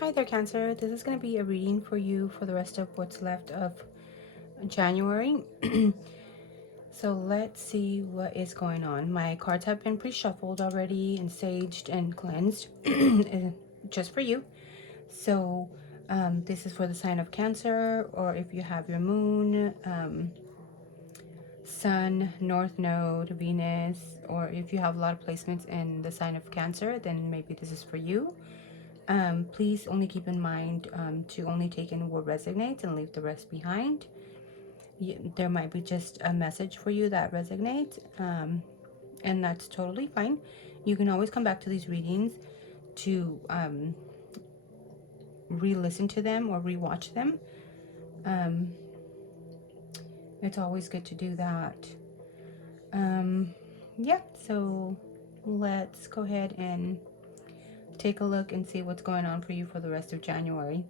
Hi there, Cancer. This is going to be a reading for you for the rest of what's left of January. So let's see what is going on. My cards have been pre-shuffled already and saged and cleansed just for you. So this is for the sign of Cancer, or if you have your moon, sun, north node, Venus, or if you have a lot of placements in the sign of Cancer, then maybe this is for you. Please only keep in mind to only take in what resonates and leave the rest behind. There might be just a message for you that resonates, and that's totally fine. You can always come back to these readings to re-listen to them or re-watch them. Um, it's always good to do that. Yeah, so let's go ahead and take a look and see what's going on for you for the rest of January.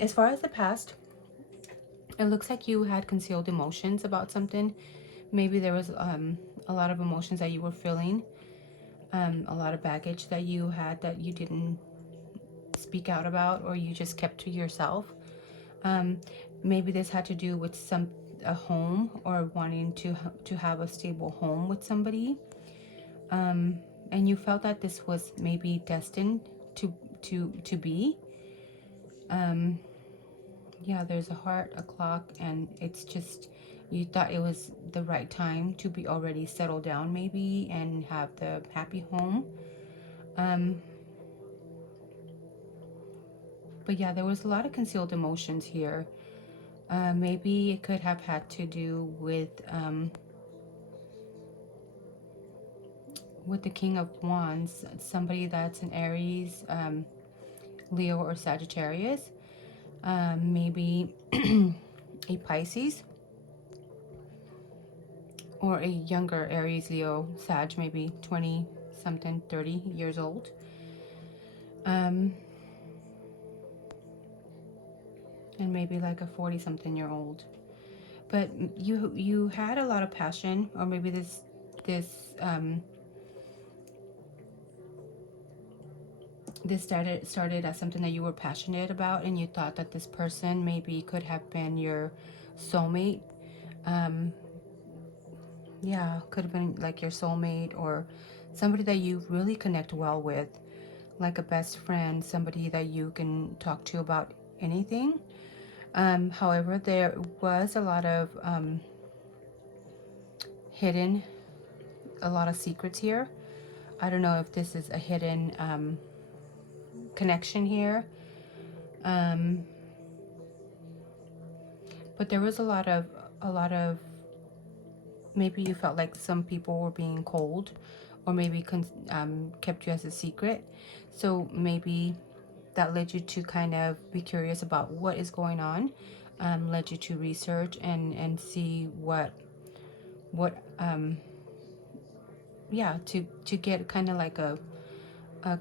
As far as the past, it looks like you had concealed emotions about something. Maybe there was a lot of emotions that you were feeling, a lot of baggage that you had that you didn't speak out about, or you just kept to yourself. Um, Maybe this had to do with a home, or wanting to have a stable home with somebody, and you felt that this was maybe destined to be. Um, yeah, there's a heart, a clock, and it's just you thought it was the right time to be already settled down maybe and have the happy home. Um, but yeah, there was a lot of concealed emotions here. Maybe it could have had to do with the King of Wands, somebody that's an Aries, Leo, or Sagittarius. Maybe a Pisces, or a younger Aries, Leo, Sag, maybe 20 something, 30 years old. Um, and maybe like a 40 something year old. But you had a lot of passion, or maybe this started as something that you were passionate about, and you thought that this person maybe could have been your soulmate. Um, yeah, could have been like your soulmate, or somebody that you really connect well with, like a best friend, somebody that you can talk to about anything. However, there was a lot of hidden, a lot of secrets here. I don't know if this is a hidden connection here. Um, but there was a lot of maybe you felt like some people were being cold, or maybe kept you as a secret. So maybe that led you to kind of be curious about what is going on, led you to research and see what yeah, to get kind of like a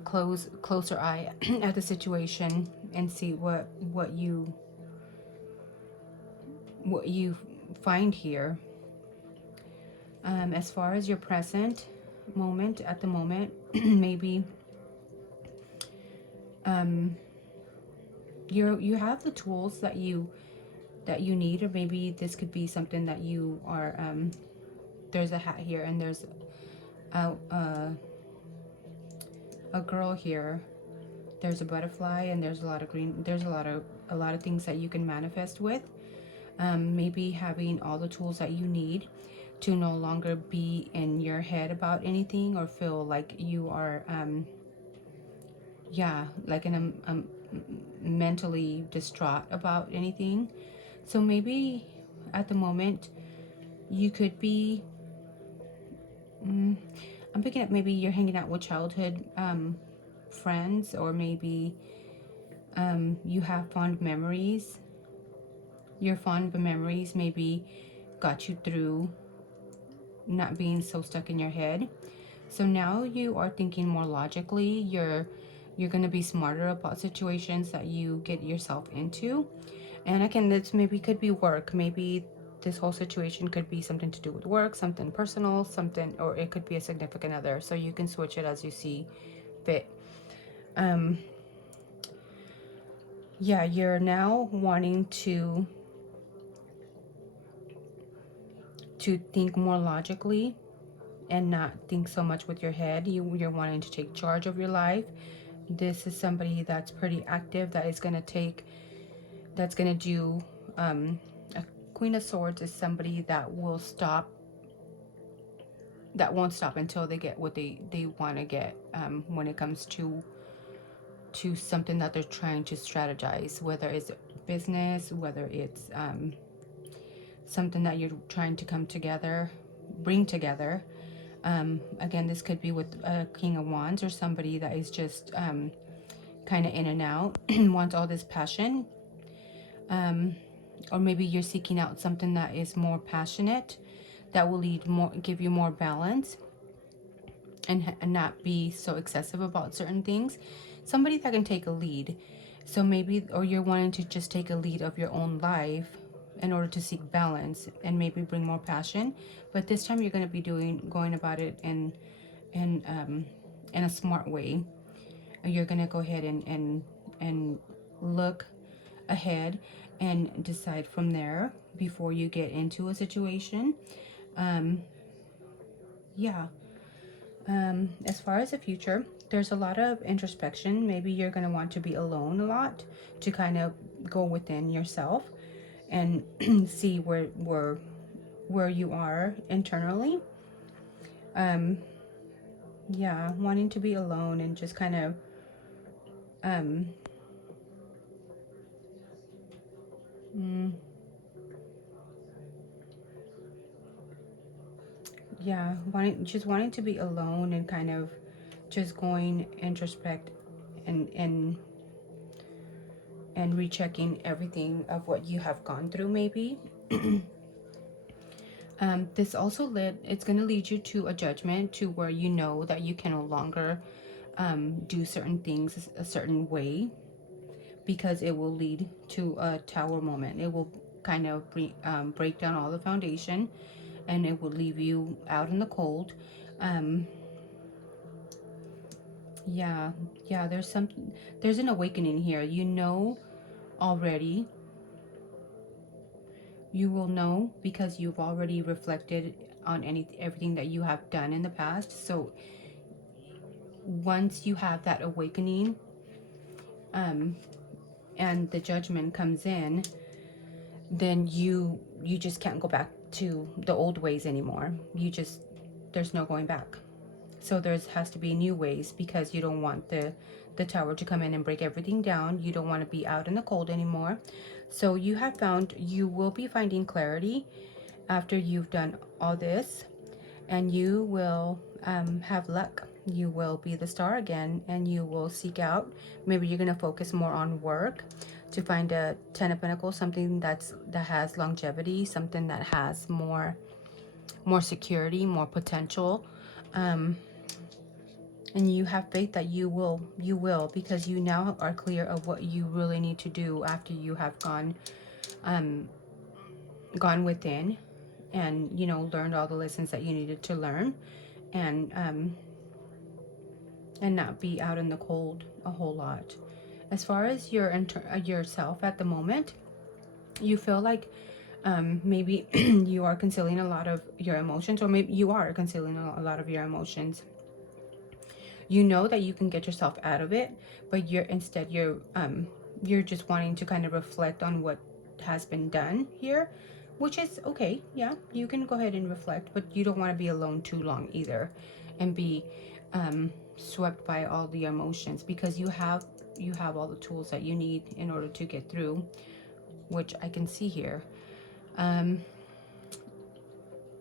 closer eye at the situation, and see what you find here. As far as your present moment at the moment, maybe um, you have the tools that you need, or maybe this could be something that you are. There's a hat here, and there's a girl here. There's a butterfly, and there's a lot of green. There's a lot of things that you can manifest with. Maybe having all the tools that you need to no longer be in your head about anything, or feel like you are yeah, like in mentally distraught about anything. So maybe at the moment you could be I'm picking up, maybe you're hanging out with childhood friends, or maybe you have fond memories. Your fond memories maybe got you through not being so stuck in your head. So now you are thinking more logically. You're going to be smarter about situations that you get yourself into. And again, this maybe could be work. Maybe this whole situation could be something to do with work, something personal, something, or it could be a significant other. So you can switch it as you see fit. Um, Yeah, you're now wanting to think more logically and not think so much with your head. You're wanting to take charge of your life. This is somebody that's pretty active, that is going to that's going to do, a Queen of Swords is somebody that won't stop until they get what they want to get, when it comes to something that they're trying to strategize, whether it's business, whether it's something that you're trying to bring together. Again, this could be with a King of Wands, or somebody that is just kind of in and out, wants all this passion. Or maybe you're seeking out something that is more passionate, that will give you more balance, and not be so excessive about certain things. Somebody that can take a lead. So maybe, or you're wanting to just take a lead of your own life in order to seek balance and maybe bring more passion. But this time you're going to be going about it in a smart way. You're going to go ahead and look ahead and decide from there before you get into a situation. Yeah. As far as the future, there's a lot of introspection. Maybe you're going to want to be alone a lot, to kind of go within yourself and see where you are internally. Yeah, wanting to be alone and just kind of um mm, yeah, wanting to be alone and kind of just going introspect and and rechecking everything of what you have gone through, maybe. This also it's going to lead you to a judgment, to where you know that you can no longer do certain things a certain way, because it will lead to a tower moment. It will kind of break down all the foundation, and it will leave you out in the cold. Um, yeah, yeah, there's an awakening here. You know already. You will know because you've already reflected on everything that you have done in the past. So once you have that awakening, um, and the judgment comes in, then you just can't go back to the old ways anymore. There's no going back. So has to be new ways, because you don't want the tower to come in and break everything down. You don't want to be out in the cold anymore. So you will be finding clarity after you've done all this, and you will have luck. You will be the star again, and you will seek out. Maybe you're going to focus more on work to find a 10 of Pentacles, something that has longevity, something that has more security, more potential. Um, and you have faith that you will, because you now are clear of what you really need to do after you have um, gone within, and learned all the lessons that you needed to learn, and not be out in the cold a whole lot. As far as yourself at the moment, you feel like maybe you are concealing a lot of your emotions, or maybe you are concealing a lot of your emotions. You know that you can get yourself out of it, but you're just wanting to kind of reflect on what has been done here, which is okay. Yeah, you can go ahead and reflect, but you don't want to be alone too long either, and be swept by all the emotions, because you have all the tools that you need in order to get through, which I can see here.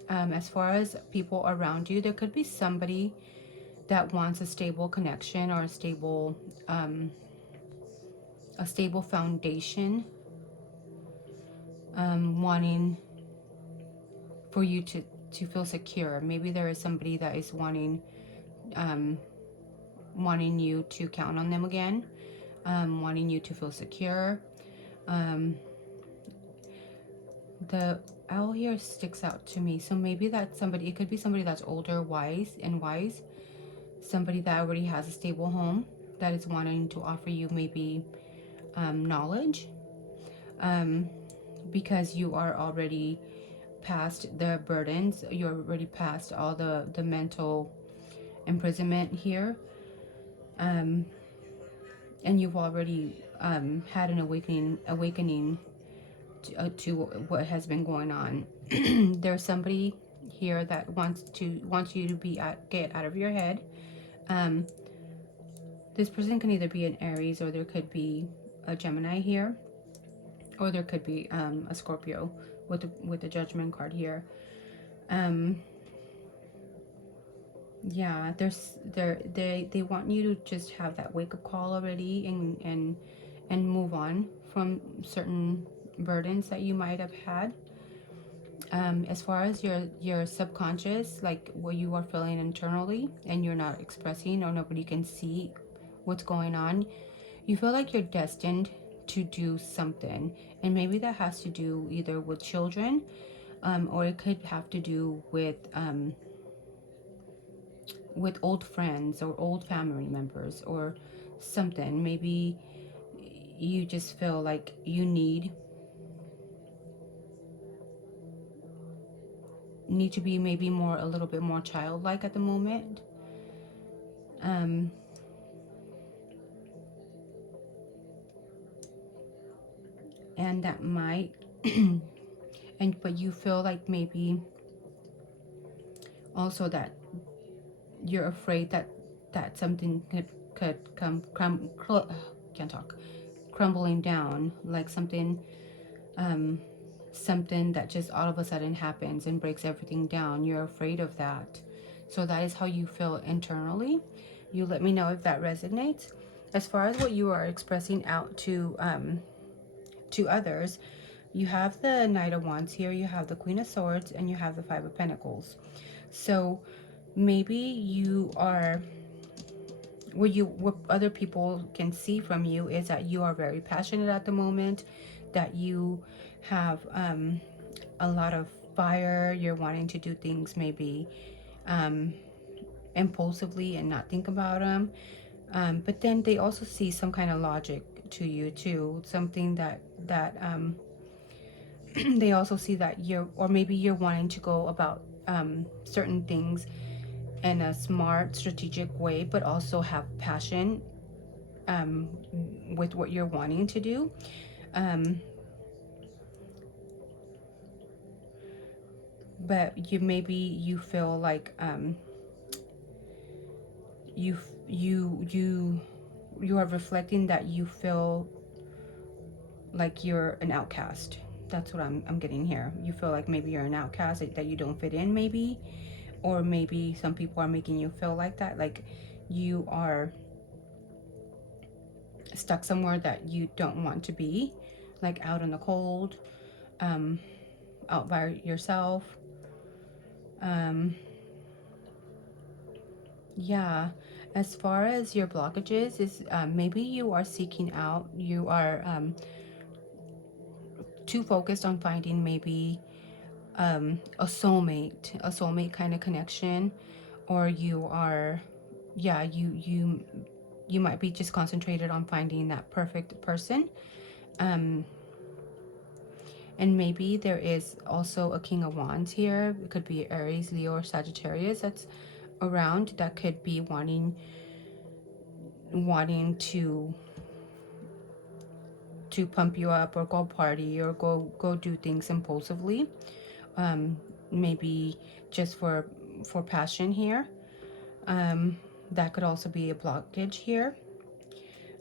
um, as far as people around you, there could be somebody that wants a stable connection, or a stable foundation, wanting for you to feel secure. Maybe there is somebody that is um, wanting you to count on them again, wanting you to feel secure. Um, the owl here sticks out to me. So maybe that's somebody, it could be somebody that's older, wise, somebody that already has a stable home, that is wanting to offer you maybe knowledge, because you are already past the burdens. You're already past all the mental imprisonment here, and you've already had an awakening to what has been going on. There's somebody here that wants you to get out of your head. Um, this person can either be an Aries, or there could be a Gemini here, or there could be a Scorpio with the Judgment card here. Yeah, they want you to just have that wake up call already, and move on from certain burdens that you might have had. As far as your subconscious, like what you are feeling internally and you're not expressing, or nobody can see what's going on, you feel like you're destined to do something. And maybe that has to do either with children, or it could have to do with old friends or old family members or something. Maybe you just feel like you need to be maybe a little bit more childlike at the moment. And that might but you feel like maybe also that you're afraid that something could can't talk, crumbling down, like something that just all of a sudden happens and breaks everything down. You're afraid of that. So that is how you feel internally. You let me know if that resonates. As far as what you are expressing out to others, you have the Knight of Wands here, you have the Queen of Swords, and you have the Five of Pentacles. So maybe you are, what other people can see from you is that you are very passionate at the moment, that you have a lot of fire. You're wanting to do things maybe impulsively and not think about them. But then they also see some kind of logic to you too, something that they also see that maybe you're wanting to go about certain things in a smart, strategic way, but also have passion with what you're wanting to do. But you feel like you are reflecting that you feel like you're an outcast. That's what I'm getting here. You feel like maybe you're an outcast, that you don't fit in, maybe. Or maybe some people are making you feel like that, like you are stuck somewhere that you don't want to be, like out in the cold, out by yourself. Yeah, as far as your blockages is, maybe you are seeking out, you are too focused on finding maybe a soulmate kind of connection, or you are, yeah, you might be just concentrated on finding that perfect person. And maybe there is also a King of Wands here. It could be Aries, Leo, or Sagittarius that's around, that could be wanting to pump you up, or go party, or go do things impulsively, maybe just for passion here. That could also be a blockage here.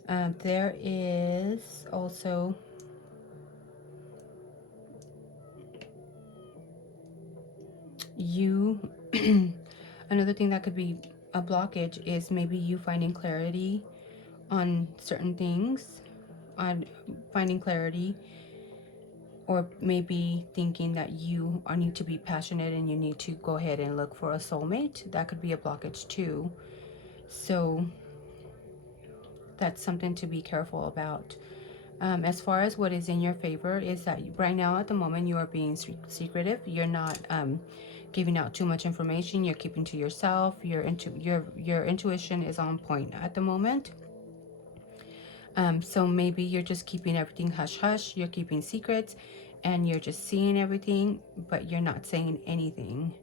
There is also you another thing that could be a blockage is maybe you finding clarity on certain things, on finding clarity, or maybe thinking that you need to be passionate and you need to go ahead and look for a soulmate. That could be a blockage too. So that's something to be careful about. As far as what is in your favor is that right now at the moment you are being secretive. You're not giving out too much information. You're keeping to yourself. Your intuition is on point at the moment. So maybe you're just keeping everything hush hush, you're keeping secrets, and you're just seeing everything, but you're not saying anything.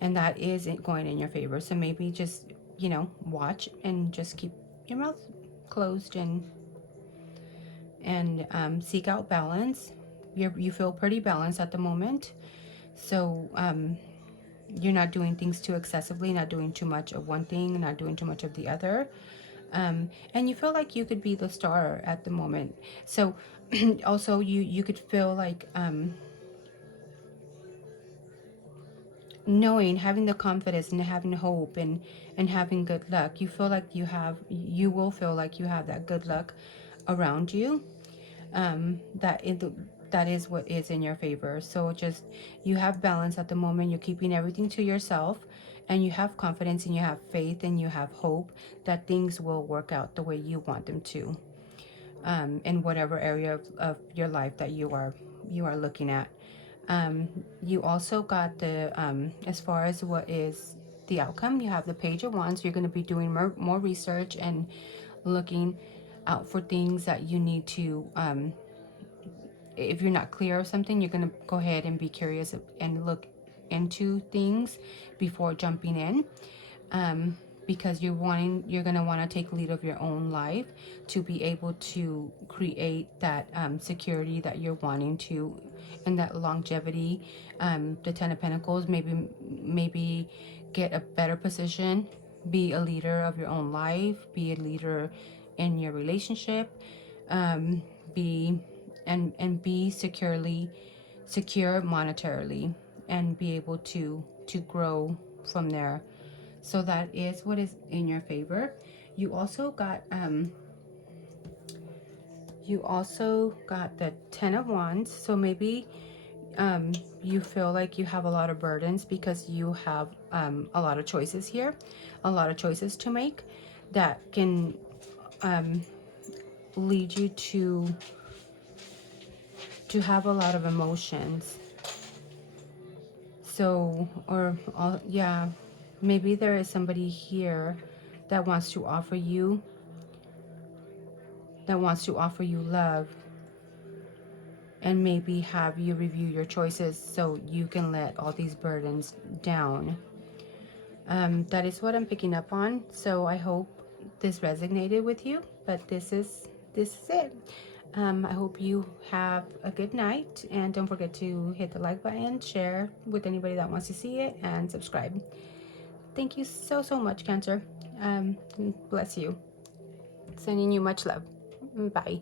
And that isn't going in your favor. So maybe just, you know, watch and just keep your mouth closed and seek out balance. You feel pretty balanced at the moment. So you're not doing things too excessively, not doing too much of one thing, not doing too much of the other. And you feel like you could be the star at the moment. So also you could feel like knowing, having the confidence and having hope and having good luck. You feel like you will feel like you have that good luck around you. That is what is in your favor. So just, you have balance at the moment. You're keeping everything to yourself, and you have confidence and you have faith and you have hope that things will work out the way you want them to, in whatever area of your life that you are looking at. You also got the as far as what is the outcome, you have the Page of Wands. You're going to be doing more research and looking out for things that you need to, if you're not clear of something, you're going to go ahead and be curious and look into things before jumping in. Because you're going to want to take lead of your own life to be able to create that security that you're wanting to, and that longevity. The Ten of Pentacles, maybe get a better position, be a leader of your own life, be a leader in your relationship, be and be secure monetarily, and be able to grow from there. So that is what is in your favor. You also got the Ten of Wands. So maybe you feel like you have a lot of burdens because you have a lot of choices here, a lot of choices to make that can lead you to have a lot of emotions. So, yeah, maybe there is somebody here that wants to offer you love, and maybe have you review your choices so you can let all these burdens down. That is what I'm picking up on. So I hope this resonated with you, but this is it. I hope you have a good night, and don't forget to hit the like button, share with anybody that wants to see it, and subscribe. Thank you so much, Cancer. Bless you. Sending you much love. Bye.